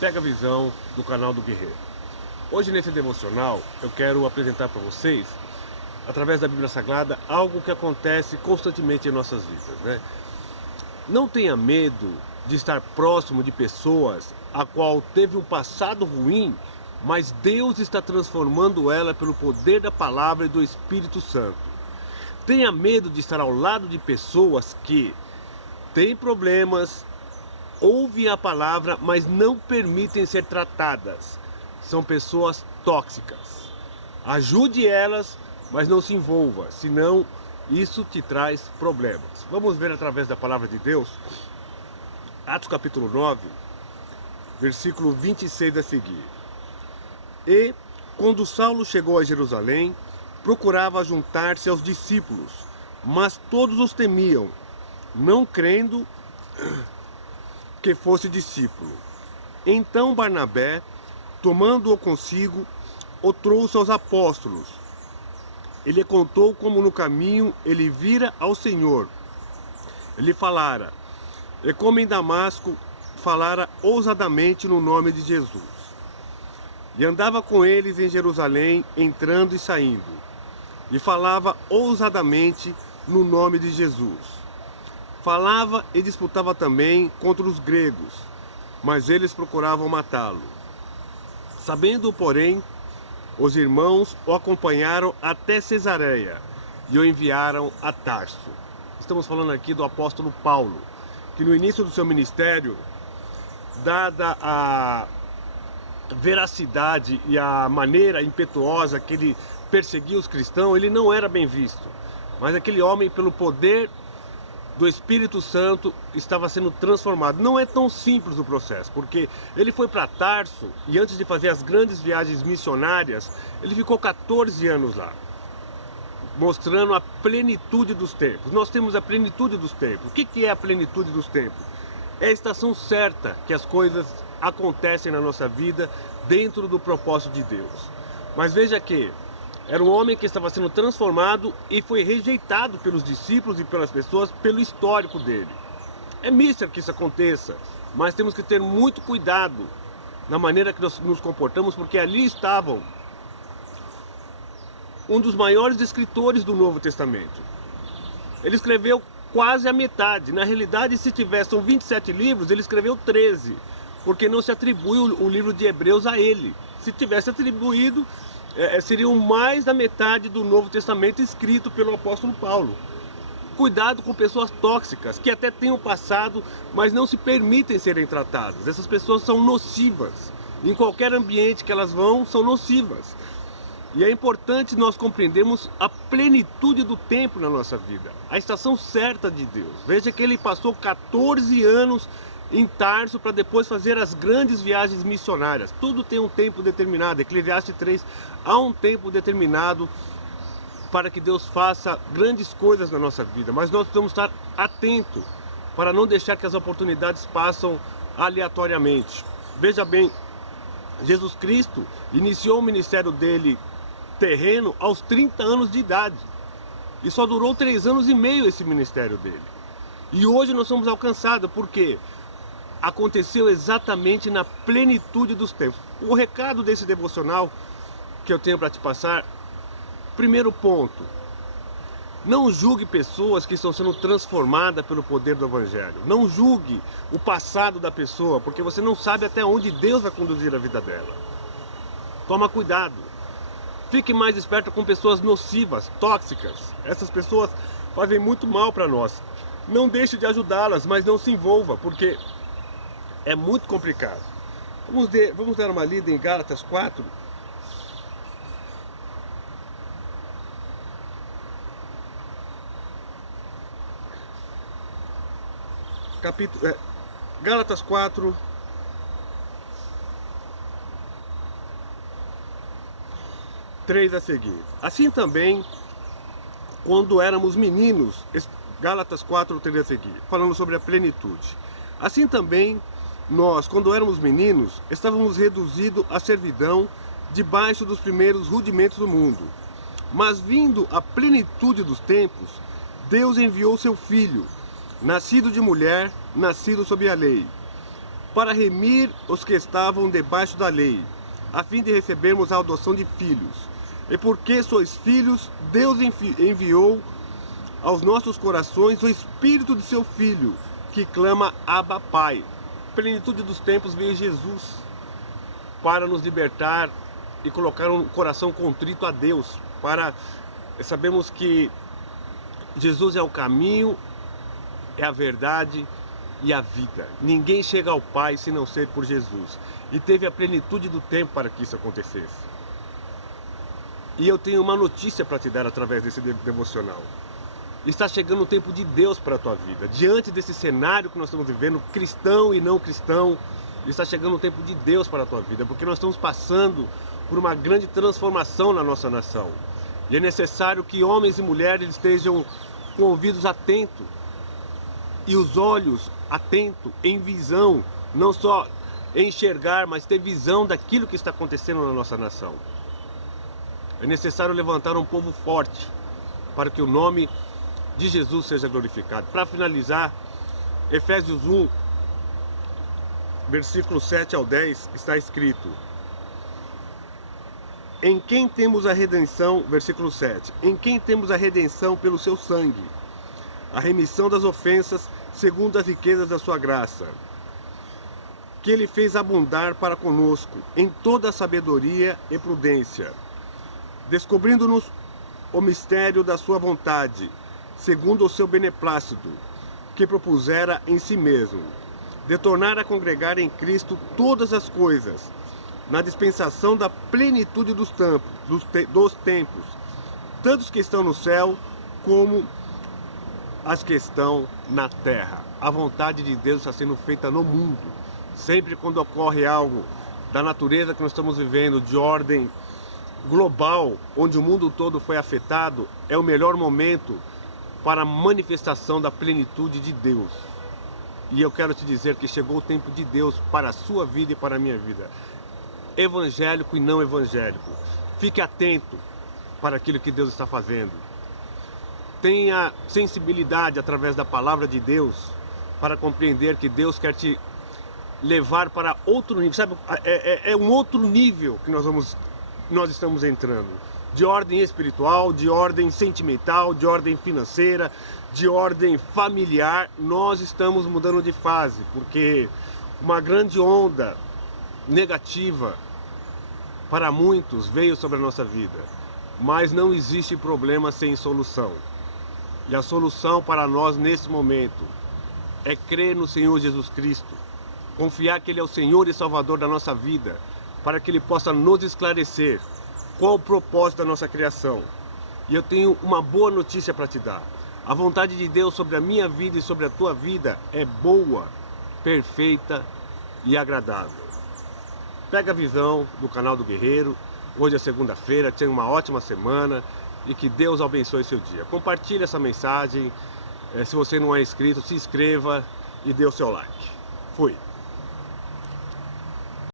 Pega a Visão do canal do Guerreiro. Hoje nesse devocional eu quero apresentar para vocês, através da Bíblia Sagrada, algo que acontece constantemente em nossas vidas, né? Não tenha medo de estar próximo de pessoas a qual teve um passado ruim, mas Deus está transformando ela pelo poder da palavra e do Espírito Santo. Tenha medo de estar ao lado de pessoas que têm problemas, ouvem a palavra, mas não permitem ser tratadas. São pessoas tóxicas. Ajude elas, mas não se envolva, senão isso te traz problemas. Vamos ver através da palavra de Deus, Atos capítulo 9, versículo 26 a seguir. E, quando Saulo chegou a Jerusalém, procurava juntar-se aos discípulos, mas todos os temiam, não crendo que fosse discípulo. Então Barnabé, tomando-o consigo, o trouxe aos apóstolos. Ele contou como no caminho ele vira ao Senhor. Ele falara, e como em Damasco falara ousadamente no nome de Jesus. E andava com eles em Jerusalém, entrando e saindo, e falava ousadamente no nome de Jesus. Falava e disputava também contra os gregos, mas eles procuravam matá-lo. Sabendo, porém, os irmãos o acompanharam até Cesareia e o enviaram a Tarso. Estamos falando aqui do apóstolo Paulo, que no início do seu ministério, dada a veracidade e a maneira impetuosa que ele perseguia os cristãos, ele não era bem visto. Mas aquele homem, pelo poder do Espírito Santo, estava sendo transformado. Não é tão simples o processo, porque ele foi para Tarso e antes de fazer as grandes viagens missionárias, ele ficou 14 anos lá, mostrando a plenitude dos tempos. Nós temos a plenitude dos tempos. O que é a plenitude dos tempos? É a estação certa que as coisas acontecem na nossa vida dentro do propósito de Deus. Mas veja que era um homem que estava sendo transformado e foi rejeitado pelos discípulos e pelas pessoas pelo histórico dele. É míster que isso aconteça, mas temos que ter muito cuidado na maneira que nós nos comportamos, porque ali estavam um dos maiores escritores do Novo Testamento. Ele escreveu quase a metade. Na realidade, se tivessem 27 livros, ele escreveu 13, porque não se atribui o livro de Hebreus a ele. Se tivesse atribuído, seriam mais da metade do Novo Testamento escrito pelo apóstolo Paulo. Cuidado com pessoas tóxicas, que até têm um passado, mas não se permitem serem tratadas. Essas pessoas são nocivas. Em qualquer ambiente que elas vão, são nocivas. E é importante nós compreendermos a plenitude do tempo na nossa vida, a estação certa de Deus. Veja que ele passou 14 anos em Tarso para depois fazer as grandes viagens missionárias. Tudo tem um tempo determinado. Eclesiastes 3, há um tempo determinado para que Deus faça grandes coisas na nossa vida, mas nós precisamos estar atentos para não deixar que as oportunidades passem aleatoriamente. Veja bem, Jesus Cristo iniciou o ministério dele terreno aos 30 anos de idade, e só durou 3 anos e meio esse ministério dele. E hoje nós somos alcançados, porque aconteceu exatamente na plenitude dos tempos. O recado desse devocional que eu tenho para te passar, primeiro ponto: não julgue pessoas que estão sendo transformadas pelo poder do Evangelho. Não julgue o passado da pessoa, porque você não sabe até onde Deus vai conduzir a vida dela. Toma cuidado. Fique mais esperto com pessoas nocivas, tóxicas. Essas pessoas fazem muito mal para nós. Não deixe de ajudá-las, mas não se envolva, porque é muito complicado. Vamos dar uma lida em Gálatas 4. Gálatas 4, 3 a seguir. Assim também, quando éramos meninos, Gálatas 4, 3 a seguir, falando sobre a plenitude. Assim também, nós, quando éramos meninos, estávamos reduzidos à servidão debaixo dos primeiros rudimentos do mundo. Mas vindo a plenitude dos tempos, Deus enviou seu Filho, nascido de mulher, nascido sob a lei, para remir os que estavam debaixo da lei, a fim de recebermos a adoção de filhos. E porque sois filhos, Deus enviou aos nossos corações o Espírito de seu Filho, que clama Abba Pai. Plenitude dos tempos veio Jesus para nos libertar e colocar um coração contrito a Deus. Sabemos que Jesus é o caminho, é a verdade e a vida. Ninguém chega ao Pai se não ser por Jesus. E teve a plenitude do tempo para que isso acontecesse. E eu tenho uma notícia para te dar através desse devocional. Está chegando o tempo de Deus para a tua vida. Diante desse cenário que nós estamos vivendo, cristão e não cristão, está chegando o tempo de Deus para a tua vida, porque nós estamos passando por uma grande transformação na nossa nação. E é necessário que homens e mulheres estejam com ouvidos atentos e os olhos atentos, em visão, não só enxergar, mas ter visão daquilo que está acontecendo na nossa nação. É necessário levantar um povo forte para que o nome de Jesus seja glorificado. Para finalizar, Efésios 1, versículo 7 ao 10, está escrito: em quem temos a redenção, versículo 7, em quem temos a redenção pelo seu sangue, a remissão das ofensas, segundo as riquezas da sua graça, que ele fez abundar para conosco, em toda a sabedoria e prudência, descobrindo-nos o mistério da sua vontade, segundo o seu beneplácito, que propusera em si mesmo, de tornar a congregar em Cristo todas as coisas, na dispensação da plenitude dos tempos, tanto os que estão no céu, como as que estão na terra. A vontade de Deus está sendo feita no mundo. Sempre quando ocorre algo da natureza que nós estamos vivendo, de ordem global, onde o mundo todo foi afetado, é o melhor momento para a manifestação da plenitude de Deus. E eu quero te dizer que chegou o tempo de Deus para a sua vida e para a minha vida. Evangélico e não evangélico. Fique atento para aquilo que Deus está fazendo. Tenha sensibilidade através da palavra de Deus para compreender que Deus quer te levar para outro nível. Sabe, é um outro nível que nós estamos entrando. De ordem espiritual, de ordem sentimental, de ordem financeira, de ordem familiar. Nós estamos mudando de fase, porque uma grande onda negativa para muitos veio sobre a nossa vida. Mas não existe problema sem solução. E a solução para nós nesse momento é crer no Senhor Jesus Cristo, confiar que Ele é o Senhor e Salvador da nossa vida, para que Ele possa nos esclarecer qual o propósito da nossa criação. E eu tenho uma boa notícia para te dar. A vontade de Deus sobre a minha vida e sobre a tua vida é boa, perfeita e agradável. Pega a visão do canal do Guerreiro. Hoje é segunda-feira, tenha uma ótima semana e que Deus abençoe seu dia. Compartilhe essa mensagem. Se você não é inscrito, se inscreva e dê o seu like. Fui!